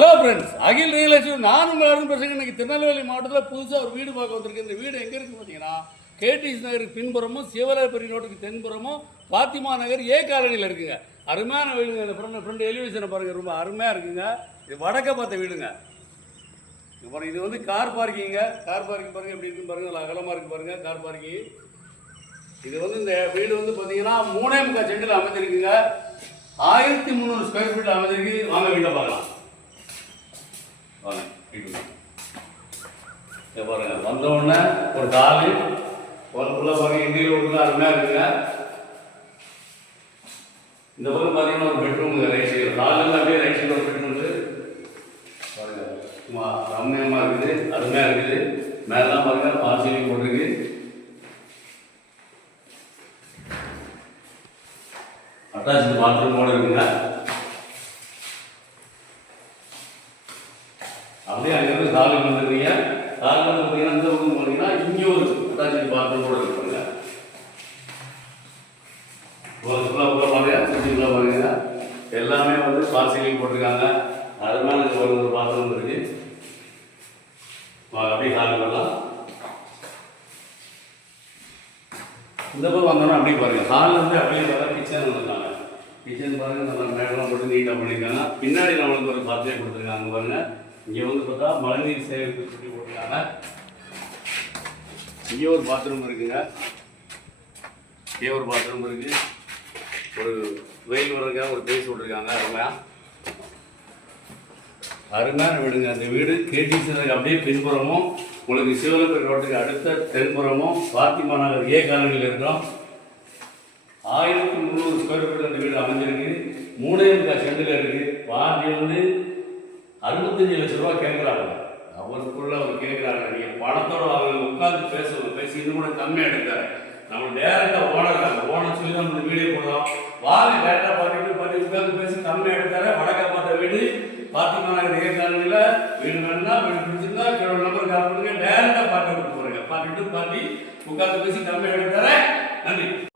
Hello friends, அகில் real estate நான் உங்கள் அருண் பேசுகிறேன். இன்றைக்கி திருநெல்வேலி மாவட்டத்தில் புதுசாக ஒரு வீடு பார்க்க வந்திருக்கு. இந்த வீடு எங்கே இருக்குன்னு பார்த்தீங்கன்னா, கேடிஎஸ் நகருக்கு பின்புறமும் சிவராயப்பரி ரோட்டுக்கு தென்புறமும் பாத்திமா நகர் ஏ காலனியில் இருக்குங்க. அருமையான வீடுங்க. இந்த ஃப்ரெண்ட் எலிவேஷனை பாருங்கள், ரொம்ப அருமையாக இருக்குங்க. இது வடக்க பார்த்த வீடுங்க. இப்போ இது வந்து கார் பார்க்கிங்க. கார் பார்க்கிங் பாருங்கள் எப்படி இருக்குன்னு பாருங்கள். அகலமாக இருக்குது பாருங்கள் கார் பார்க்கிங். இது வந்து இந்த வீடு வந்து பார்த்தீங்கன்னா 3.25 சென்டில் அமைஞ்சிருக்குங்க. 1300 ஸ்கொயர் ஃபீட்டில் அமைஞ்சிருக்கு. வாங்க வீட்டை பார்க்கலாம். வாங்க வீட்டு பாருங்க. வந்தவுடனே ஒரு காலு உள்ள பாருங்க. இந்தியில் ஒன்று அருமையாக இருக்குங்க. இந்த பக்கம் பார்த்தீங்கன்னா ஒரு பெட்ரூம் ரைட் சைடு, காலில் அப்படியே ரைட் சைடு ஒரு பெட்ரூம் பாருங்க. சும்மா ரம்மியமாக இருக்குது, அருமையாக இருக்குது. மேலாம் பாருங்க பால் சீலிங் போட்டிருக்கு. அட்டாச்சு பாத்ரூமோடு இருக்குங்க. அப்படியே அங்கேருந்து காலுக்கு வந்துருக்கீங்க. காலில் வந்து பார்த்தீங்கன்னா இந்த பக்கம் போனீங்கன்னா இங்கே ஒரு அட்டாச்சு பாத்ரூமோடு இருக்குங்க. ஒரு ஃபுல்லாக பாருங்க, சுற்றிக்குள்ளே பாருங்க. எல்லாமே வந்து பால் சீலிங் போட்டிருக்காங்க. அது மேலே ஒரு பாத்ரூம் இருக்கு. அப்படியே காலுக்கு வரலாம். இந்த பக்கம் வந்தோன்னா அப்படியே பாருங்கள். ஹால்லேருந்து அப்படியே பார்த்தா கிச்சன் வந்துருக்காங்க. கிச்சன் பாருங்கள், நல்லா மேடெல்லாம் போட்டு நீட்டாக பண்ணியிருக்காங்க. பின்னாடி நம்மளுக்கு ஒரு பாத்திரம் கொடுத்துருக்காங்க. அங்கே பாருங்கள், இங்கே வந்து பார்த்தா மழைநீர் சேகரிப்பு சொல்லி போட்டிருக்காங்க. இங்கே ஒரு பாத்ரூம் இருக்குங்க. இங்கே ஒரு பாத்ரூம் இருக்குது. ஒரு வெயில் வர்றதுக்காக ஒரு பேஸ் விட்ருக்காங்க. அருமையான வீடுங்க. அந்த வீடு கேடிஎஸ் அப்படியே பின்புறமும் உங்களுக்கு சிவராயப்பரி ரோட்டுக்கு அடுத்த தென்புறமும் பாத்திமா நகர் ஏ காலனியில் இருக்கிறோம். 1300 ஸ்கொயர் ஃபீட் அந்த வீடு அமைஞ்சிருக்கு. 3.25 சென்டில் இருக்குது. பாதி வந்து 65 லட்ச ரூபா கேட்குறாங்க. அவருக்குள்ள அவர் கேட்குறாங்க. நீங்கள் பணத்தோடு அவங்க உட்காந்து பேசணும். பேசி இன்னும் கூட கம்மியாக எடுத்தார். நம்ம டேரெக்டாக ஓனர் சொல்லி தான் நம்ம வீடியோ போடுறோம். வாங்க டேரெக்டாக பார்த்து உட்காந்து பேசி கம்மியாக எடுத்தார். வடக்க பார்த்த வீடு பாத்திமா நகர் ஏ காலனியில். வீடு வேணும்னா வீடு பிடிச்சிருந்தா நம்பர் கால் பண்ணுங்க. டேரெக்டாக பார்க்க போகிறேங்க. பார்த்துட்டு உட்காந்து பேசி கம்மியாக எடுத்தார. நன்றி.